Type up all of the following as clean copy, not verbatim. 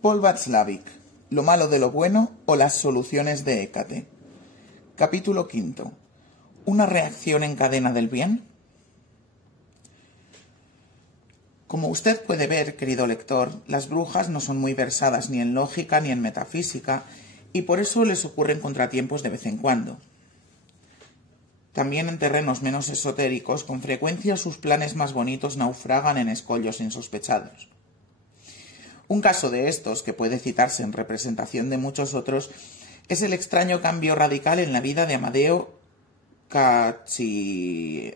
Paul Václavic, lo malo de lo bueno o las soluciones de Hécate. Capítulo V. ¿Una reacción en cadena del bien? Como usted puede ver, querido lector, las brujas no son muy versadas ni en lógica ni en metafísica, y por eso les ocurren contratiempos de vez en cuando. También en terrenos menos esotéricos, con frecuencia sus planes más bonitos naufragan en escollos insospechados. Un caso de estos, que puede citarse en representación de muchos otros, es el extraño cambio radical en la vida de Amadeo Cacciavillani.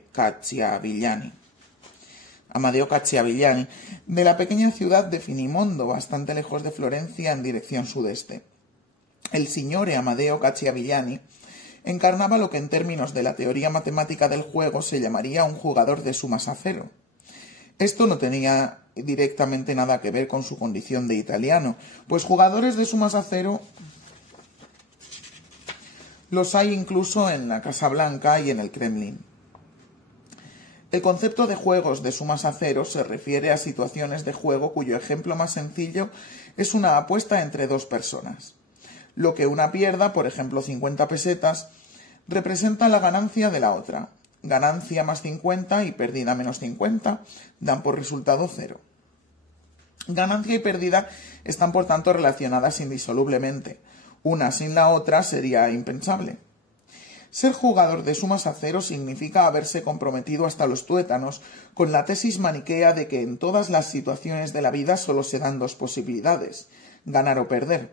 Amadeo Cacciavillani, de la pequeña ciudad de Finimondo, bastante lejos de Florencia, en dirección sudeste. El signore Amadeo Cacciavillani encarnaba lo que en términos de la teoría matemática del juego se llamaría un jugador de sumas a cero. Esto no tenía directamente nada que ver con su condición de italiano, pues jugadores de sumas a cero los hay incluso en la Casa Blanca y en el Kremlin. El concepto de juegos de sumas a cero se refiere a situaciones de juego cuyo ejemplo más sencillo es una apuesta entre dos personas. Lo que una pierda, por ejemplo 50 pesetas, representa la ganancia de la otra. Ganancia más 50 y pérdida menos 50 dan por resultado 0. Ganancia y pérdida están por tanto relacionadas indisolublemente. Una sin la otra sería impensable. Ser jugador de sumas a cero significa haberse comprometido hasta los tuétanos con la tesis maniquea de que en todas las situaciones de la vida solo se dan dos posibilidades, ganar o perder.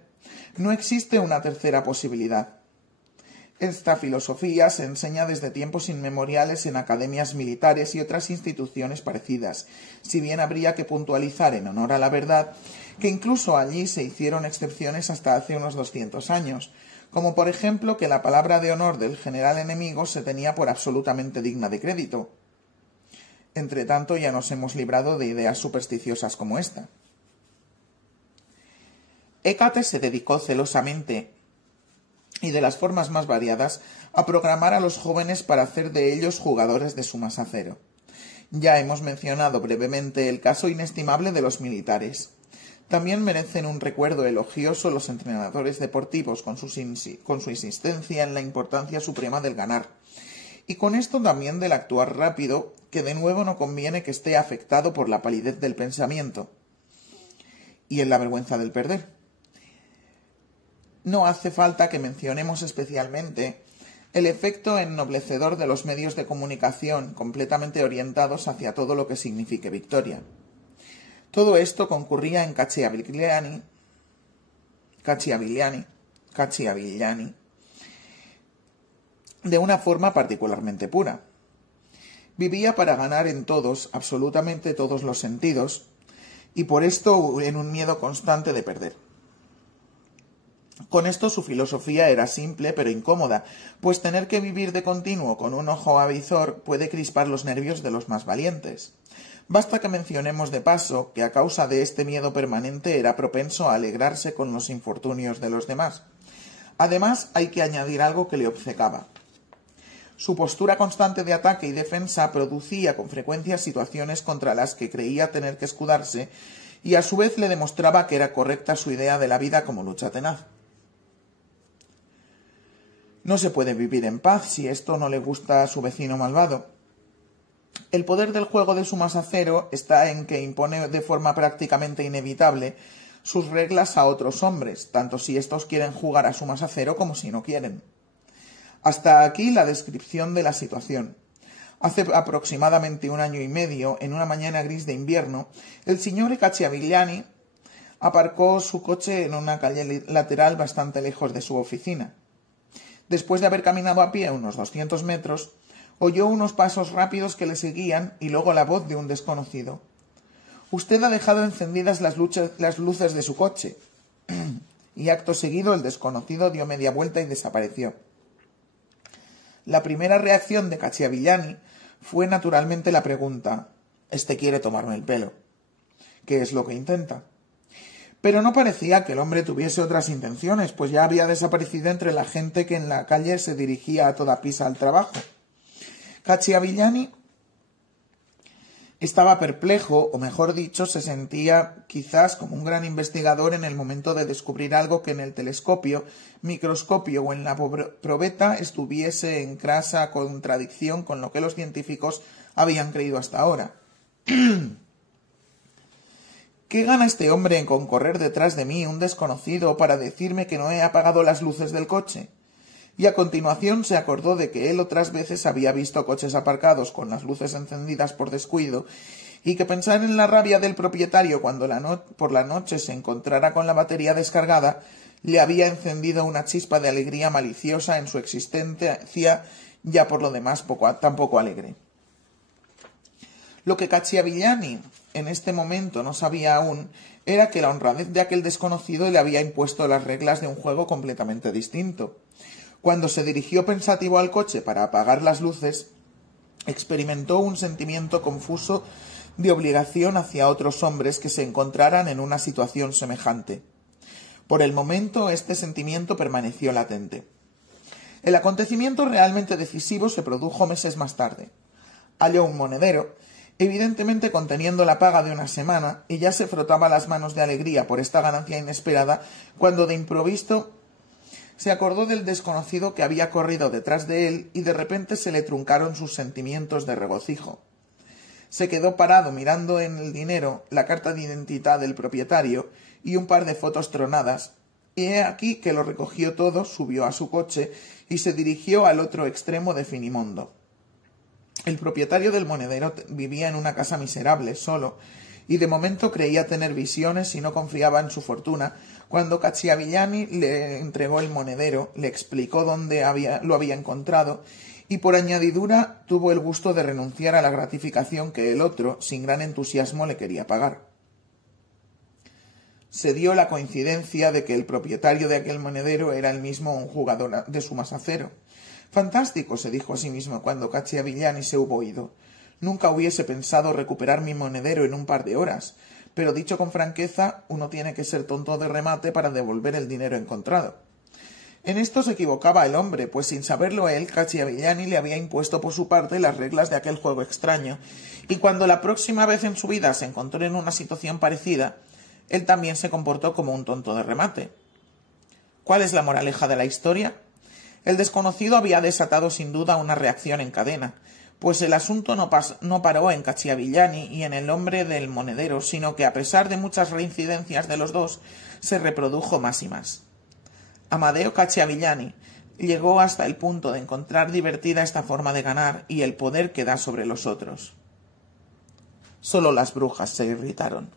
No existe una tercera posibilidad. Esta filosofía se enseña desde tiempos inmemoriales en academias militares y otras instituciones parecidas, si bien habría que puntualizar en honor a la verdad que incluso allí se hicieron excepciones hasta hace unos 200 años, como por ejemplo que la palabra de honor del general enemigo se tenía por absolutamente digna de crédito. Entretanto, ya nos hemos librado de ideas supersticiosas como esta. Hécate se dedicó celosamente y de las formas más variadas a programar a los jóvenes para hacer de ellos jugadores de sumas a cero. Ya hemos mencionado brevemente el caso inestimable de los militares. También merecen un recuerdo elogioso los entrenadores deportivos con su insistencia en la importancia suprema del ganar. Y con esto también del actuar rápido, que de nuevo no conviene que esté afectado por la palidez del pensamiento y en la vergüenza del perder. No hace falta que mencionemos especialmente el efecto ennoblecedor de los medios de comunicación completamente orientados hacia todo lo que signifique victoria. Todo esto concurría en Cacciavillani de una forma particularmente pura. Vivía para ganar en todos, absolutamente todos los sentidos, y por esto en un miedo constante de perder. Con esto su filosofía era simple pero incómoda, pues tener que vivir de continuo con un ojo avizor puede crispar los nervios de los más valientes. Basta que mencionemos de paso que a causa de este miedo permanente era propenso a alegrarse con los infortunios de los demás. Además, hay que añadir algo que le obcecaba. Su postura constante de ataque y defensa producía con frecuencia situaciones contra las que creía tener que escudarse y a su vez le demostraba que era correcta su idea de la vida como lucha tenaz. No se puede vivir en paz si esto no le gusta a su vecino malvado. El poder del juego de sumas a cero está en que impone de forma prácticamente inevitable sus reglas a otros hombres, tanto si estos quieren jugar a sumas a cero como si no quieren. Hasta aquí la descripción de la situación. Hace aproximadamente 1 año y medio, en una mañana gris de invierno, el signore Cacciavillani aparcó su coche en una calle lateral bastante lejos de su oficina. Después de haber caminado a pie unos 200 metros, oyó unos pasos rápidos que le seguían y luego la voz de un desconocido. «Usted ha dejado encendidas las luces de su coche». Y acto seguido el desconocido dio media vuelta y desapareció. La primera reacción de Cacciavillani fue naturalmente la pregunta: «¿Este quiere tomarme el pelo?». ¿Qué es lo que intenta? Pero no parecía que el hombre tuviese otras intenciones, pues ya había desaparecido entre la gente que en la calle se dirigía a toda prisa al trabajo. Cacciavillani Estaba perplejo, o mejor dicho, se sentía quizás como un gran investigador en el momento de descubrir algo que en el telescopio, microscopio o en la probeta estuviese en crasa contradicción con lo que los científicos habían creído hasta ahora. ¿Qué gana este hombre con correr detrás de mí, un desconocido, para decirme que no he apagado las luces del coche? Y a continuación se acordó de que él otras veces había visto coches aparcados con las luces encendidas por descuido y que pensar en la rabia del propietario cuando por la noche se encontrara con la batería descargada le había encendido una chispa de alegría maliciosa en su existencia, ya por lo demás tan poco alegre. Lo que Cacciavillani en este momento no sabía aún era que la honradez de aquel desconocido le había impuesto las reglas de un juego completamente distinto. Cuando se dirigió pensativo al coche para apagar las luces, experimentó un sentimiento confuso de obligación hacia otros hombres que se encontraran en una situación semejante. Por el momento, este sentimiento permaneció latente. El acontecimiento realmente decisivo se produjo meses más tarde. Halló un monedero, evidentemente conteniendo la paga de una semana, y ya se frotaba las manos de alegría por esta ganancia inesperada, cuando de improviso se acordó del desconocido que había corrido detrás de él y de repente se le truncaron sus sentimientos de regocijo. Se quedó parado mirando en el dinero la carta de identidad del propietario y un par de fotos tronadas, y he aquí que lo recogió todo, subió a su coche y se dirigió al otro extremo de Finimondo. El propietario del monedero vivía en una casa miserable, solo, y de momento creía tener visiones y no confiaba en su fortuna, cuando Cacciavillani le entregó el monedero, le explicó dónde lo había encontrado, y por añadidura tuvo el gusto de renunciar a la gratificación que el otro, sin gran entusiasmo, le quería pagar. Se dio la coincidencia de que el propietario de aquel monedero era el mismo un jugador de sumas a cero. «Fantástico», se dijo a sí mismo cuando Cacciavillani se hubo ido. «Nunca hubiese pensado recuperar mi monedero en un par de horas, pero dicho con franqueza, uno tiene que ser tonto de remate para devolver el dinero encontrado». En esto se equivocaba el hombre, pues sin saberlo él, Cacciavillani le había impuesto por su parte las reglas de aquel juego extraño, y cuando la próxima vez en su vida se encontró en una situación parecida, él también se comportó como un tonto de remate. ¿Cuál es la moraleja de la historia? El desconocido había desatado sin duda una reacción en cadena, pues el asunto no paró en Cacciavillani y en el hombre del monedero, sino que a pesar de muchas reincidencias de los dos, se reprodujo más y más. Amadeo Cacciavillani llegó hasta el punto de encontrar divertida esta forma de ganar y el poder que da sobre los otros. Solo las brujas se irritaron.